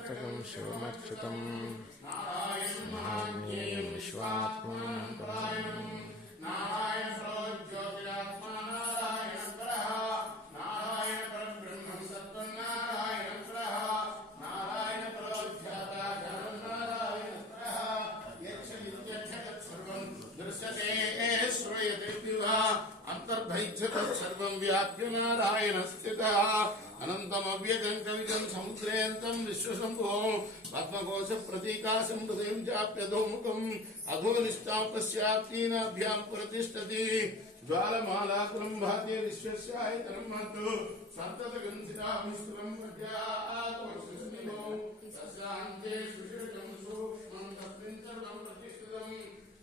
शतकं शिवमच्युतं नारायणं विश्वात्मनं सर्वं व्याप्य नारायण स्थितः अनन्तमव्यगं कविजं समुद्रेऽन्तं विश्वशम्भो पद्मकोश प्रतीकाशं हृदयं चाप्यधोमुखम् अधोनिष्ठां पश्चात्तीनाभ्यां प्रतिष्ठति ज्वालमालाकुलं भाति विश्वस्यायतनं महतु सन्ततगन्धिता मिश्रं प्रत्यात्मस्मिनो तस्यान्ते सुषुजं सूक्ष्मं तस्मिन् सर्वं प्रतिष्ठितं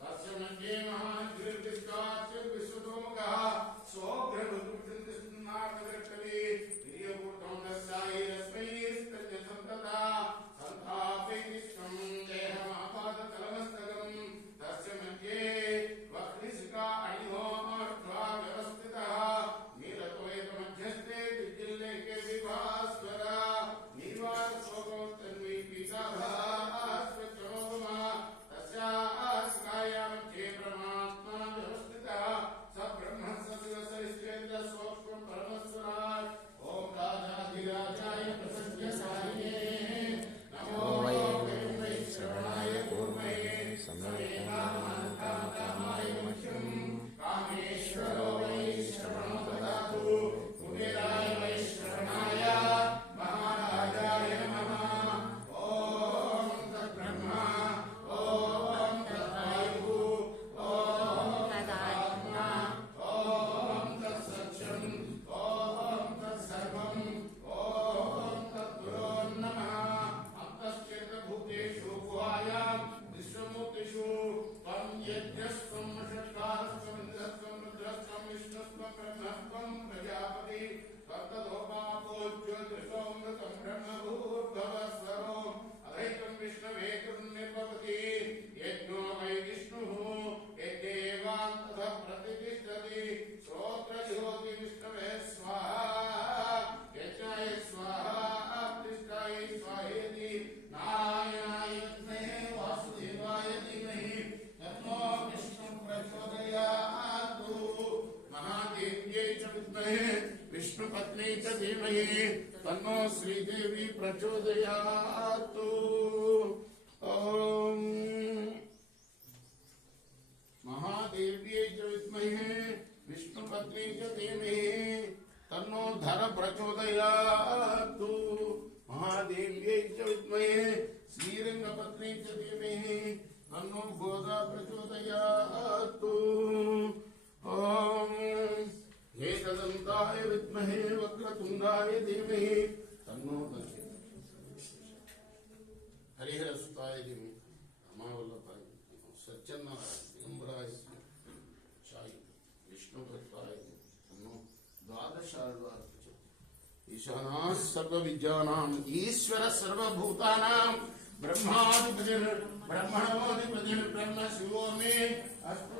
तस्य मध्ये महान् गिरिर्विश्वास्य विश्वतोमुखः सोऽग्रभुर्विन्दस्नार्दगच्छति प्रियपूर्तं दस्यायस्मै स्तन्य सन्तता सन्तापैनिष्ठं देहमापादतलमस्तकं तस्य मध्ये वक्रिशिखा अणिहोमर्ध्वा व्यवस्थितः नीलतोयकमध्यस्थे दिग्जिल्लेखे विभास्वर नीर्वाणशोकोत्तन्वी पीताभास्वचरोगमा तस्यास्काया मध्ये परमात्मा व्यवस्थितः स ब्रह्म सदसरिश्चेन्द्र सूक्ष्मं परमस्वराट् ॐ राजाधिराजाय प्रसज्ञसायिने नमो वै श्रवणाय कूर्मये कामाय मह्यं कामेश्वरो वै श्रवणं ददातु कुबेराय वै श्रवणाय महाराजाय नमः ॐ तद्ब्रह्मा ॐ तद्वायुः ॐ तदात्मा ॐ तत्सत्यं ॐ तत्सर्वं ॐ तद्गुरोर्नमः अन्तश्चेतभूतेषु गुहायां विश्वमूर्तिषु त्वं यज्ञस्त्वं षट्कारस्त्वं इन्द्रस्त्वं रुद्रस्त्वं विष्णुस्त्वं ब्रह्मस्त्वं प्रजापति तत्तदोपापोज्योतिषोऽमृतं ब्रह्मभूर्भवस्वरो अधैकं विष्णवे निर्भवति यज्ञो वै विष्णुः यज्ञेवान्ततः प्रतिष्ठति श्रोत्रज्योति विष्णवे स्वाहा यज्ञाय स्वाहा प्रतिष्ठाय स्वाहेति नारायणाय विद्महे वासुदेवाय धीमहि तन्नो विष्णुः प्रचोदयात् महादेव्यै च विद्महे विष्णुपत्न्यै च धीमहि तन्नो श्रीदेवी प्रचोदयात् ॐ महादेव्यै च विद्महे विष्णुपत्न्यै च धीमहि तन्नो धर प्रचोदयात् महादेव्यै च विद्महे श्रीरङ्गपत्न्यै च धीमहि तन्नो गोदा प्रचोदयात् ॐ एकदन्ताय विद्महे वक्रतुण्डाय धीमहि तन्नो हरिहरसुताय धीमहि रमावल्लभाय सच्चन्नारायण दिगंबराय साई विष्णुभक्ताय तन्नो द्वादशार्वाः ईशानः सर्वविद्यानां ईश्वरः सर्वभूतानां ब्रह्माधिपतिर्ब्रह्मणोऽधिपतिर्ब्रह्म शिवो मे अस्तु।